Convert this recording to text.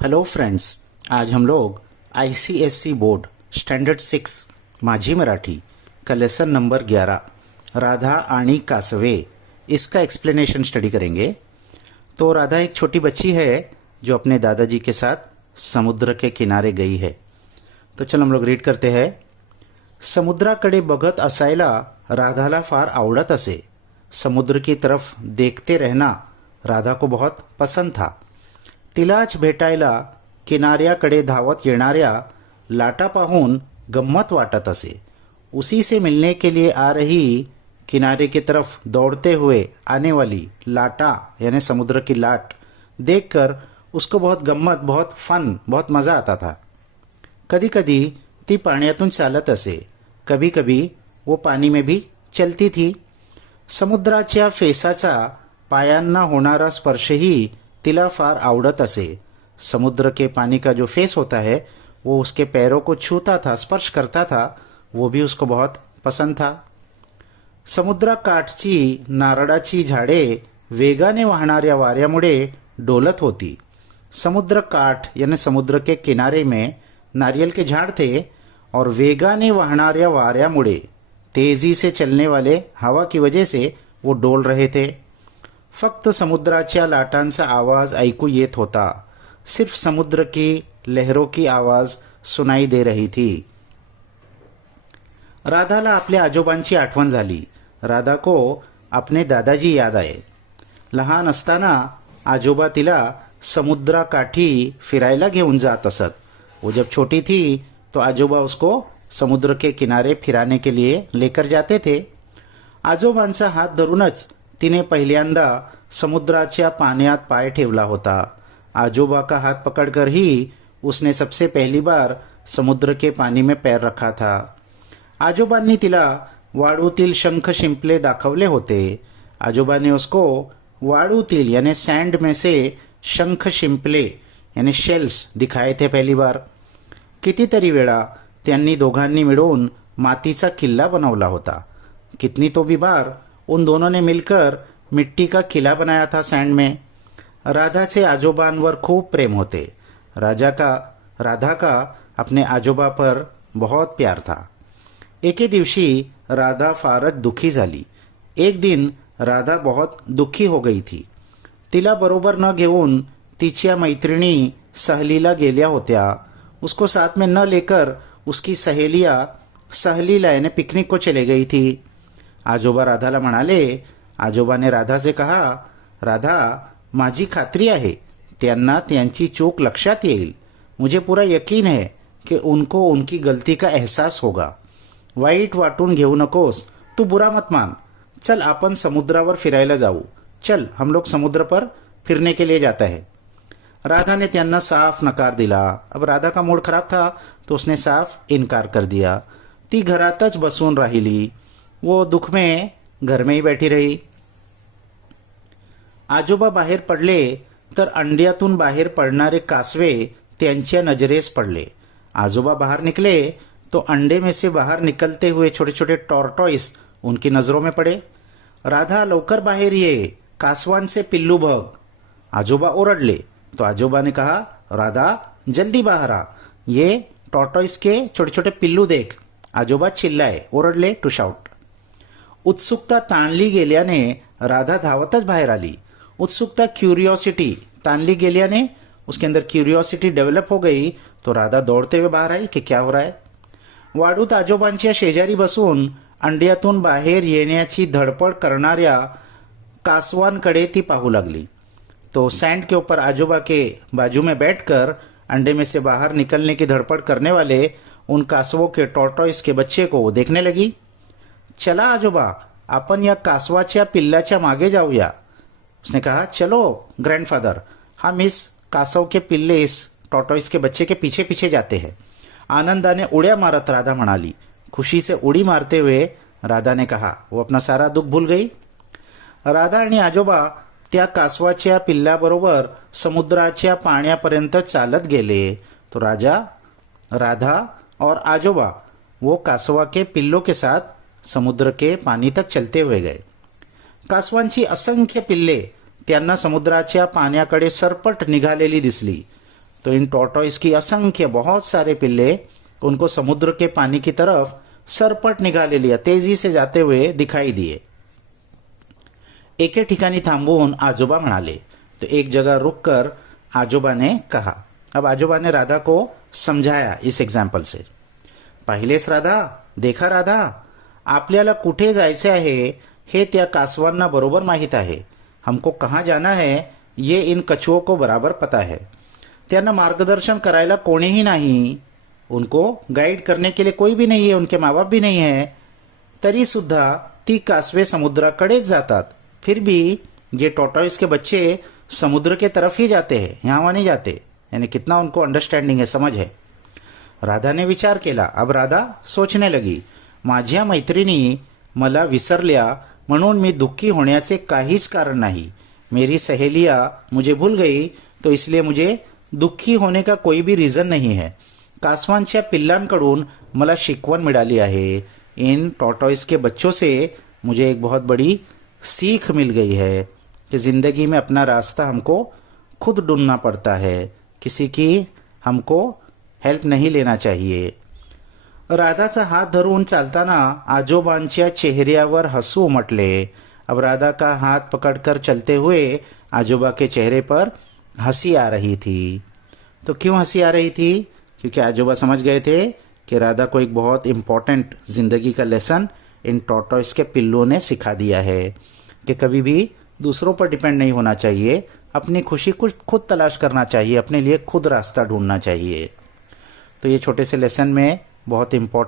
Hello friends, आज हम लोग ICSC board standard 6 माझी मराठी का लेसन नंबर 11 राधा आणि कासवे इसका एक्सप्लेनेशन स्टडी करेंगे। तो राधा एक छोटी बच्ची है जो अपने दादाजी के साथ समुद्र के किनारे गई है। तो चलो हम लोग रीड करते हैं। समुद्राकडे बघत असायला राधाला फार आवडत असे। समुद्र की तरफ देखते रहना राधा को बहुत पसंद था। तिलाच भेटायला किनाऱ्याकडे धावत येणाऱ्या लाटा पाहून गम्मत वाटत असे। उसी से मिलने के लिए आ रही किनारे की तरफ दौड़ते हुए आने वाली लाटा यानी समुद्र की लाट देखकर उसको बहुत गम्मत, बहुत फन, बहुत मज़ा आता था। कधी कधी ती पाण्यातून चालत असे, कभी कभी वो पानी में भी चलती थी। समुद्राच्या फेसाचा पायांना होणारा स्पर्शही तिला फार आवडत असे। समुद्र के पानी का जो फेस होता है वो उसके पैरों को छूता था, स्पर्श करता था, वो भी उसको बहुत पसंद था। समुद्राकाठची नारळाची झाडे वेगाने वाहणाऱ्या वाऱ्यामुळे डोलत होती। समुद्र काठ यानी समुद्र के किनारे में नारियल के झाड़ थे और वेगाने वाहणाऱ्या वाऱ्यामुळे तेजी से चलने वाले हवा की वजह से वो डोल रहे थे। फक्त समुद्राच्या लाटांचा आवाज ऐकू येत होता। सिर्फ समुद्र की लहरों की आवाज सुनाई दे रही थी। राधाला आपल्या आजोबांची आठवण झाली। राधा को अपने दादाजी याद आए। लहान असताना आजोबा तिला समुद्राकाठी फिरायला घेऊन जात असत। वो जब छोटी थी तो आजोबा उसको समुद्र के किनारे फिराने के लिए लेकर जाते थे। आजोबांचा हात धरूनच तिने पहिल्यांदा समुद्राच्या पाण्यात पाय ठेवला होता। आजोबा का हाथ पकड़कर ही उसने सबसे पहली बार समुद्र के पानी में पैर रखा था। आजोबांनी तिला वाळूतील शंख शिंपले दाखवले होते। आजोबाने उसको वाळूतील यानी सैंड में से शंख शिंपले यानी शेल्स दिखाए थे पहली बार। कितीतरी वेळा त्यांनी दोघांनी मिळून मातीचा किल्ला बनवला होता। कितनी तो भी बार उन दोनों ने मिलकर मिट्टी का किला बनाया था सैंड में। राधा से आजोबांवर खूब प्रेम होते। राधा का अपने आजोबा पर बहुत प्यार था। एके दिवशी राधा फारच दुखी झाली। एक दिन राधा बहुत दुखी हो गई थी। तिला बरोबर न घेऊन तिच्या मैत्रिणी सहलीला गेल्या होत्या। उसको साथ में न लेकर उसकी सहेलियां सहलीला यानी पिकनिक को चले गई थी। आजोबा राधाला म्हणाले। आजोबा ने राधा से कहा, राधा माझी खात्री आहे त्यांना त्यांची चूक लक्षात येईल। मुझे पूरा यकीन है कि उनको उनकी गलती का एहसास होगा। वाईट वाटून घेऊ नकोस, तू बुरा मत मान। चल आपण समुद्रावर फिरायला जाऊ। चल हम लोग समुद्र पर फिरने के लिए जाता है। राधा ने त्यांना साफ नकार दिला। अब राधा का मूड खराब था तो उसने साफ इनकार कर दिया। ती घरातच बसून राहिली। वो दुख में घर में ही बैठी रही। आजोबा बाहेर पडले तर अंड्यातून बाहेर पडणारे कासवे त्यांच्या नजरेस पडले। आजोबा बाहर निकले तो अंडे में से बाहर निकलते हुए छोटे छोटे टॉर्टॉइस उनकी नजरों में पड़े। राधा लवकर बाहेर ये, कासवांचे पिल्लू बघ। आजोबा ओरडले तो आजोबा ने कहा, राधा जल्दी बाहर आ, ये टॉर्टॉइस के छोटे छोटे पिल्लू देख। आजोबा चिल्लाए, ओरडले टू शाउट। उत्सुकता ताणली गेल्याने राधा धावतच बाहेर आली। उत्सुकता क्यूरियोसिटी ताणली गेल्याने उसके अंदर क्यूरियोसिटी डेवलप हो गई तो राधा दौड़ते हुए बाहर आई कि क्या हो रहा है। वाडूत आजोबांच्या शेजारी बसून अंड्यातून बाहेर येण्याची धडपड करणाऱ्या कासवांकडे ती पाहू लागली। तो सैंड के ऊपर आजोबा के बाजू में बैठकर अंडे में से बाहर निकलने की धड़पड़ करने वाले उन कासवों के टॉर्टॉइस के बच्चे को वो देखने लगी। चला आजोबा, आपण या कासवाच्या पिल्लाच्या मागे जाऊया। उसने कहा, चलो ग्रैंडफादर, हम इस कासव के पिल्ले इस टॉर्टॉइस के बच्चे के पीछे पीछे जाते हैं। आनंदाने उड्या मारत राधा म्हणाली। खुशी से उडी मारते हुए राधा ने कहा, वो अपना सारा दुख भूल गई। राधा आणि आजोबा त्या कासवाच्या पिल्लाबरोबर समुद्राच्या पाण्यापर्यंत चालत गेले तो राधा और आजोबा वो कासवा के पिल्लों के साथ समुद्र के पानी तक चलते हुए गए। कासवांची असंख्य पिल्ले त्यांना समुद्राच्या पाण्याकडे सरपट निघालेली दिसली। तो इन टॉर्टॉइस की असंख्य बहुत सारे पिल्ले उनको समुद्र के पानी की तरफ सरपट निघाले लिया तेजी से जाते हुए दिखाई दिए. एके ठिकाणी थांबून आजोबा म्हणाले. तो एक जगह रुककर आजोबा ने कहा. अब आजोबा ने राधा को समझाया इस एग्जाम्पल से. पाहिलेस राधा, देखा राधा, आपल्याला कुठे जायचे आहे हे त्या कासवांना बरोबर माहीत आहे. हमको कहाँ जाना है ये इन कछुओं को बराबर पता है. त्यांना मार्गदर्शन करायला कोणीही नाही, उनको गाइड करने के लिए कोई भी नहीं है, उनके माँ बाप भी नहीं है. तरी सुद्धा ती कासवे समुद्राकडेच जातात. फिर भी ये टॉर्टॉइस के बच्चे समुद्र के तरफ ही जाते हैं, यहाँ वहाँ नहीं जाते. यानी कितना उनको अंडरस्टँडिंग है, समझ है. राधा ने विचार केला. अब राधा सोचने लगी, माझ्या मैत्रिणी मला विसरल्या म्हणून मी दुःखी होण्याचे काहीच कारण नाही. मेरी सहेलियां मुझे भूल गई तो इसलिए मुझे दुःखी होने का कोई भी रीजन नहीं है. कासवांच्या पिल्लांकडून मला शिकवण मिळाली आहे. इन टॉर्टॉइस के बच्चों से मुझे एक बहुत बड़ी सीख मिल गई है कि जिंदगी में अपना रास्ता हमको खुद ढूंढना पड़ता है, किसी की हमको हेल्प नहीं लेना चाहिए. राधाचा हात धरून चालताना आजोबांच्या चेहऱ्यावर हंसू उमटले. अब राधा का हाथ पकड़कर चलते हुए आजोबा के चेहरे पर हंसी आ रही थी. तो क्यों हंसी आ रही थी? क्योंकि आजोबा समझ गए थे कि राधा को एक बहुत इम्पोर्टेंट जिंदगी का लेसन इन टॉर्टॉइस के पिल्लों ने सिखा दिया है कि कभी भी दूसरों पर डिपेंड नहीं होना चाहिए, अपनी खुशी कुछ खुद तलाश करना चाहिए, अपने लिए खुद रास्ता ढूंढना चाहिए. तो ये छोटे से लेसन में बहुत इम्पोर्टेंट